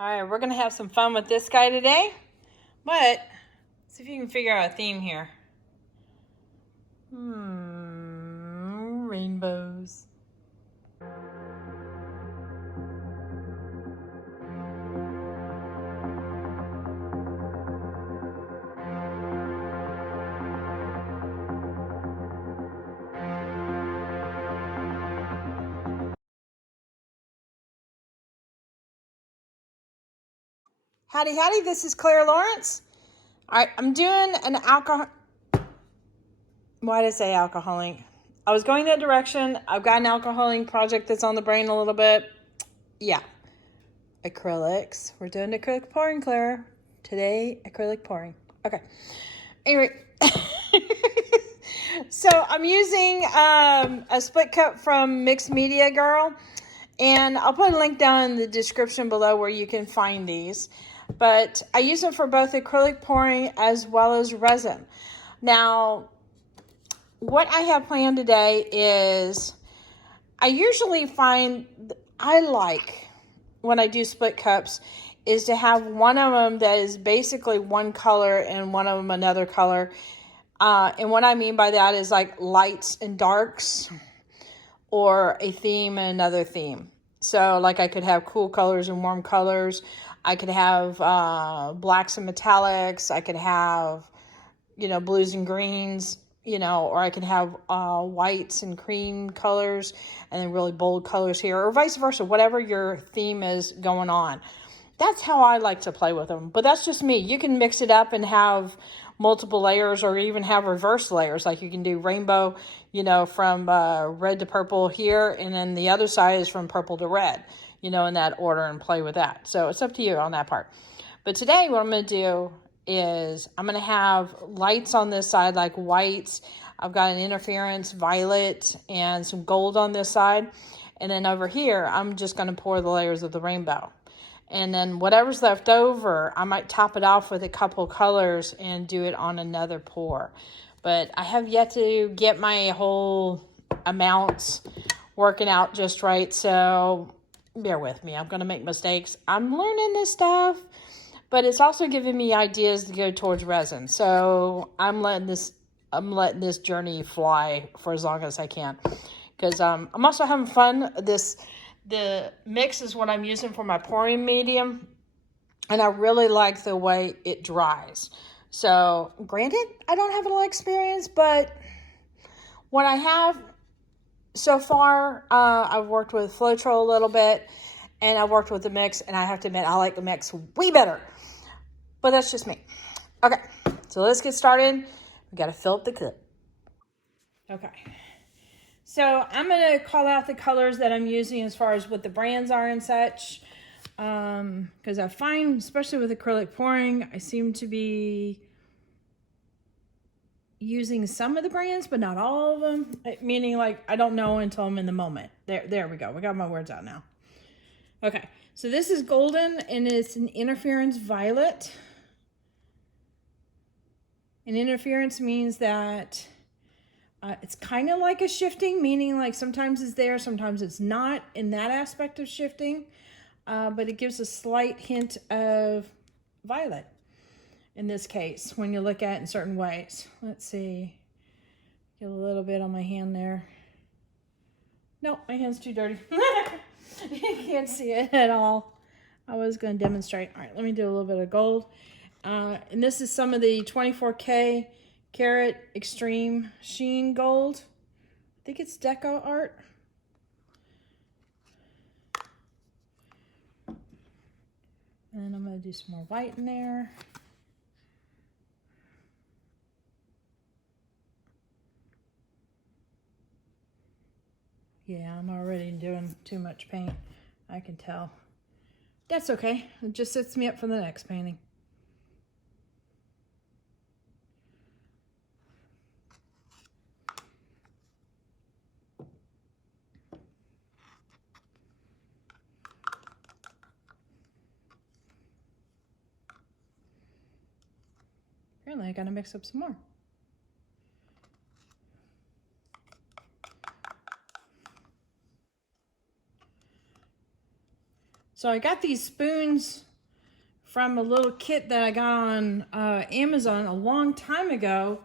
All right, we're gonna have some fun with this guy today, but see if you can figure out a theme here. Rainbows. Howdy, howdy, this is Clara Lawrence. All right, I'm doing an alcohol. Why did I say alcoholing? I was going that direction. I've got an alcoholing project that's on the brain a little bit. Yeah. Acrylics. We're doing acrylic pouring, Clara. Today, acrylic pouring. Okay. Anyway. So I'm using a split cup from Mixed Media Girl. And I'll put a link down in the description below where you can find these. But I use them for both acrylic pouring as well as resin. Now, what I have planned today is I usually find I like when I do split cups is to have one of them that is basically one color and one of them another color. And what I mean by that is like lights and darks or a theme and another theme. So like I could have cool colors and warm colors. I could have blacks and metallics. I could have, blues and greens, or I could have whites and cream colors and then really bold colors here, or vice versa, whatever your theme is going on. That's how I like to play with them, but that's just me. You can mix it up and have multiple layers or even have reverse layers. Like you can do rainbow, from red to purple here, and then the other side is from purple to red, in that order, and play with that. So it's up to you on that part. But today what I'm going to do is I'm going to have lights on this side, like whites. I've got an interference violet and some gold on this side. And then over here, I'm just going to pour the layers of the rainbow. And then whatever's left over, I might top it off with a couple colors and do it on another pour. But I have yet to get my whole amounts working out just right. So bear with me. I'm going to make mistakes. I'm learning this stuff. But it's also giving me ideas to go towards resin. So I'm letting this journey fly for as long as I can. Because I'm also having fun. The mix is what I'm using for my pouring medium. And I really like the way it dries. So granted, I don't have a lot of experience. But what I have so far, I've worked with Floetrol a little bit. And I've worked with the mix. And I have to admit, I like the mix way better. But that's just me. Okay, so let's get started. We got to fill up the cup. Okay. So I'm going to call out the colors that I'm using as far as what the brands are and such. Because I find, especially with acrylic pouring, I seem to be using some of the brands, but not all of them. Meaning, like, I don't know until I'm in the moment. There we go. We got my words out now. Okay, so this is golden, and it's an interference violet. And interference means that it's kind of like a shifting, meaning like sometimes it's there, sometimes it's not in that aspect of shifting. But it gives a slight hint of violet in this case when you look at it in certain ways. Let's see. Get a little bit on my hand there. Nope, my hand's too dirty. You can't see it at all. I was going to demonstrate. All right, let me do a little bit of gold. And this is some of the 24K Carat Extreme Sheen Gold. I think it's Deco Art. And I'm going to do some more white in there. Yeah, I'm already doing too much paint. I can tell. That's okay. It just sets me up for the next painting. Apparently I gotta mix up some more. So I got these spoons from a little kit that I got on Amazon a long time ago.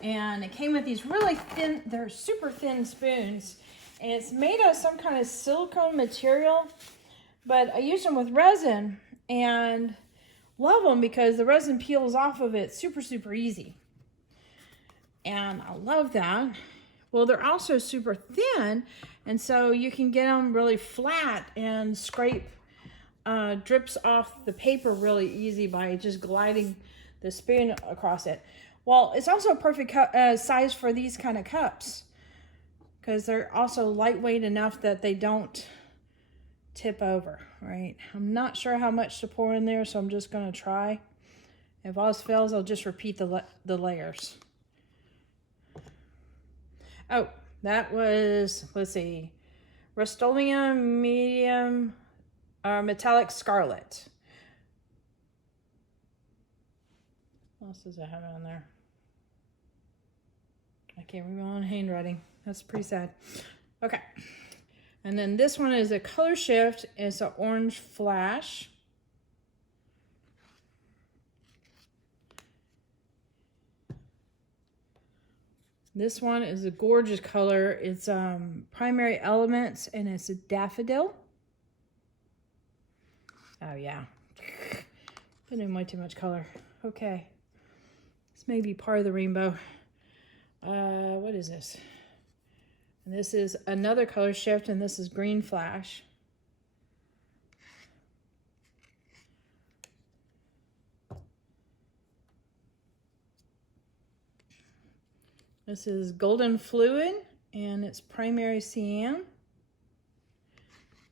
And it came with these really thin, they're super thin spoons. And it's made of some kind of silicone material. But I used them with resin and love them because the resin peels off of it super easy. And I love that. Well, they're also super thin, and so you can get them really flat and scrape drips off the paper really easy by just gliding the spoon across it. Well, it's also a perfect size for these kind of cups because they're also lightweight enough that they don't tip over, right? I'm not sure how much to pour in there, so I'm just going to try. If all else fails, I'll just repeat the layers. Oh, that was, let's see, Rust-Oleum Medium Metallic Scarlet. What else does it have on there? I can't read my own handwriting. That's pretty sad. Okay. And then this one is a color shift. It's an orange flash. This one is a gorgeous color. It's Primary Elements, and it's a daffodil. Oh yeah, put in way too much color. Okay, this may be part of the rainbow. What is this? And this is another color shift, and this is Green Flash. This is Golden Fluid, and it's Primary Cyan,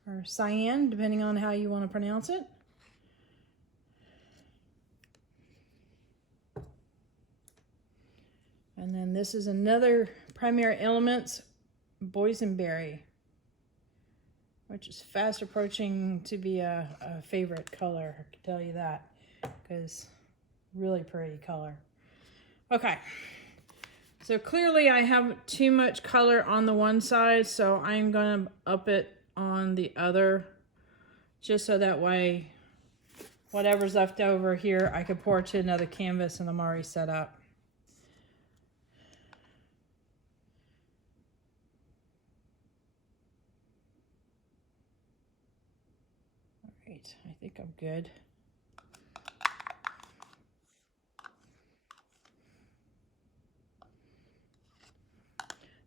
or Cyan, depending on how you want to pronounce it. And then this is another Primary Elements, Boysenberry, which is fast approaching to be a favorite color, I can tell you that, because really pretty color. Okay. So clearly I have too much color on the one side, so I'm going to up it on the other, just so that way whatever's left over here I can pour to another canvas and I'm already set up. All right, I think I'm good.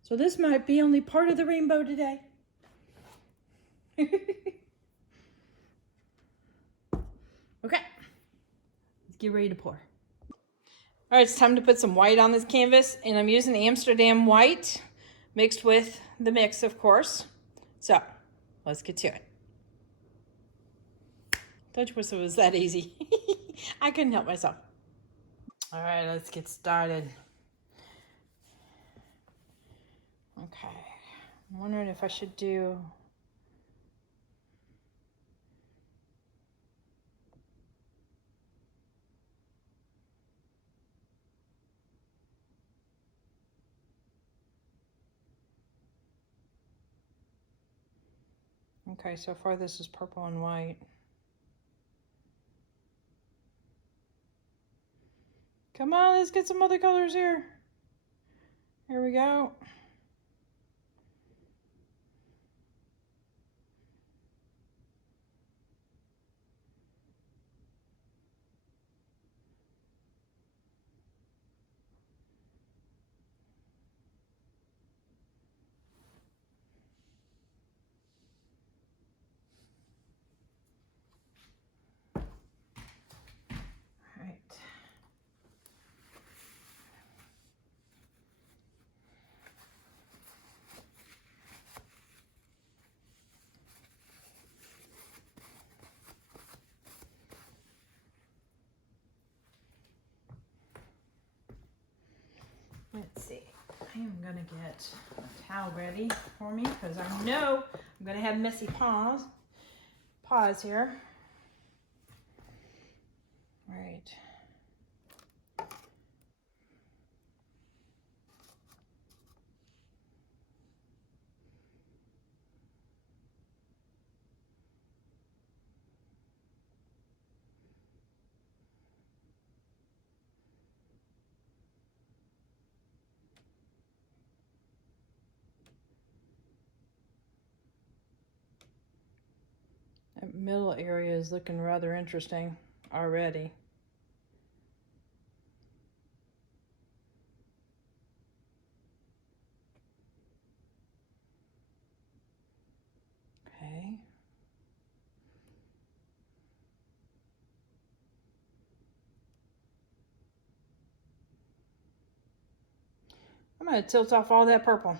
So this might be only part of the rainbow today. Okay, let's get ready to pour. All right, it's time to put some white on this canvas, and I'm using Amsterdam white mixed with the mix, of course. So let's get to it. Don't you wish it was that easy? I couldn't help myself. All right, let's get started. Okay, I'm wondering if I should do okay, so far this is purple and white. Come on, let's get some other colors here. Here we go. Let's see, I am gonna get a towel ready for me because I know I'm gonna have messy paws here. All right. That middle area is looking rather interesting already. Okay. I'm going to tilt off all that purple.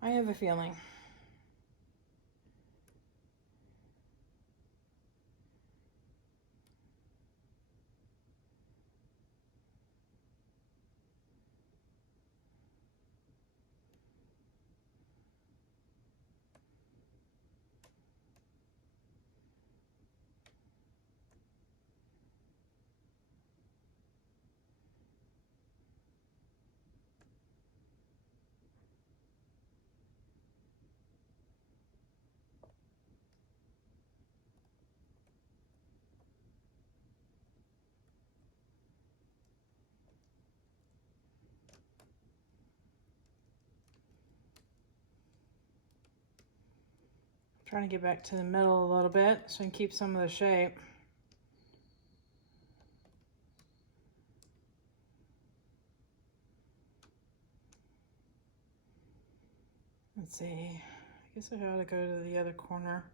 I have a feeling. Trying to get back to the middle a little bit so I can keep some of the shape. Let's see, I guess I ought to go to the other corner.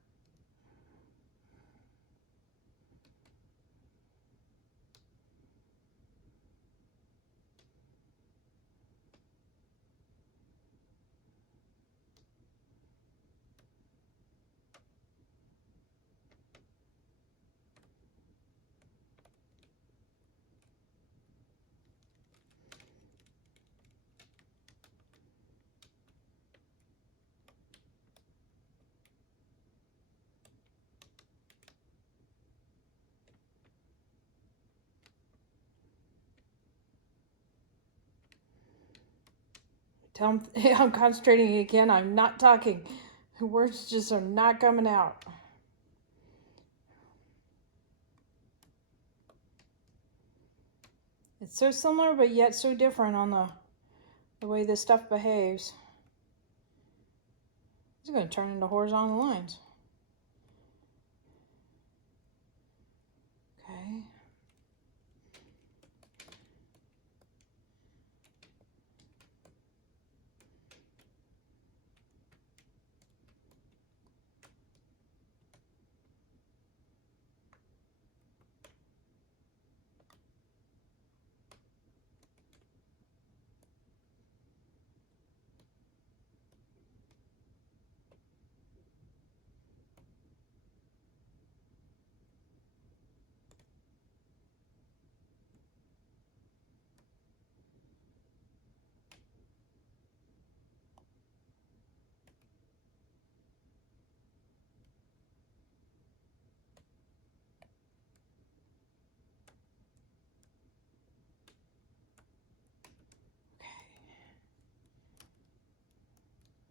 Tell them I'm concentrating again. I'm not talking. The words just are not coming out. It's so similar, but yet so different on the way this stuff behaves. It's going to turn into horizontal lines. Okay.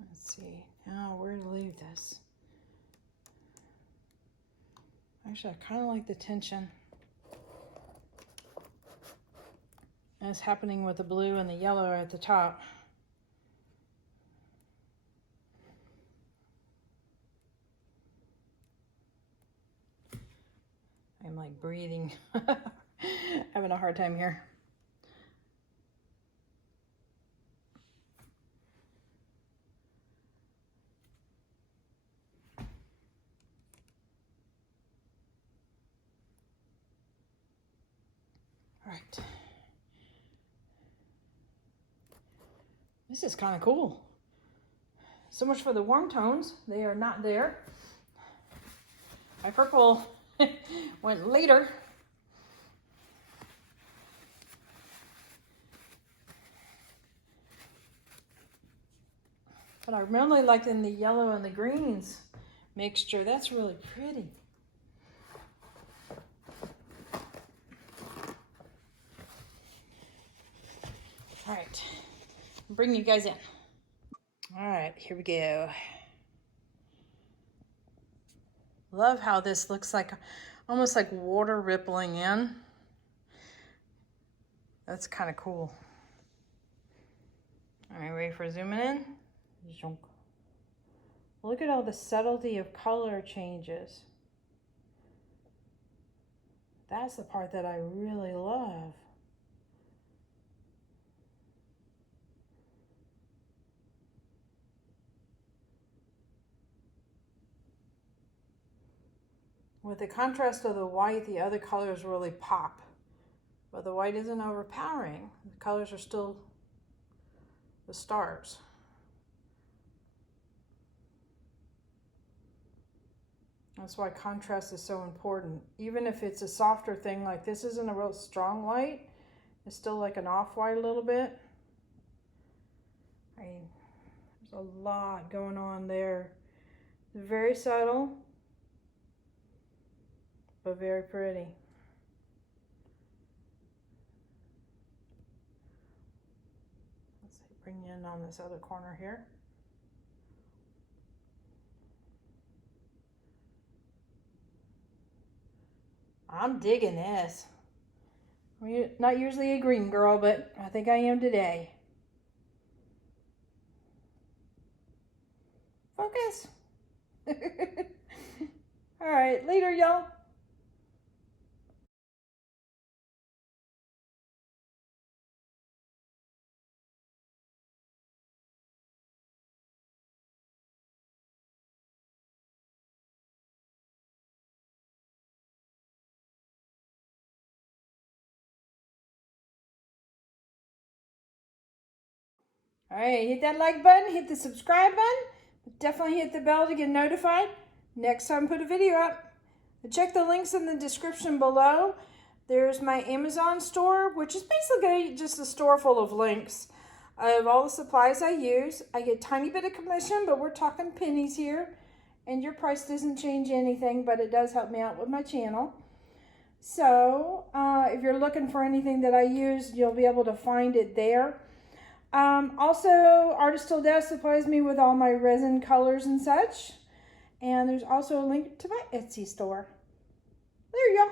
Let's see now where to leave this. Actually, I kind of like the tension that's happening with the blue and the yellow at the top. I'm like breathing, having a hard time here. All right. This is kind of cool. So much for the warm tones. They are not there. My purple went later. But I really like in the yellow and the greens mixture. That's really pretty. All right, bring you guys in. All right, here we go. Love how this looks like almost like water rippling in. That's kind of cool. All right, ready for zooming in? Look at all the subtlety of color changes. That's the part that I really love. With the contrast of the white, the other colors really pop. But the white isn't overpowering. The colors are still the stars. That's why contrast is so important. Even if it's a softer thing, like this isn't a real strong white, it's still like an off-white a little bit. I mean, there's a lot going on there. Very subtle, but very pretty. Let's see, bring you in on this other corner here. I'm digging this. I'm not usually a green girl, but I think I am today. Focus. All right, later, y'all. All right, hit that like button, hit the subscribe button. Definitely hit the bell to get notified next time I put a video up. Check the links in the description below. There's my Amazon store, which is basically just a store full of links of all the supplies I use. I get a tiny bit of commission, but we're talking pennies here. And your price doesn't change anything, but it does help me out with my channel. So if you're looking for anything that I use, you'll be able to find it there. Also, Artist Till Death supplies me with all my resin colors and such. And there's also a link to my Etsy store. There you go.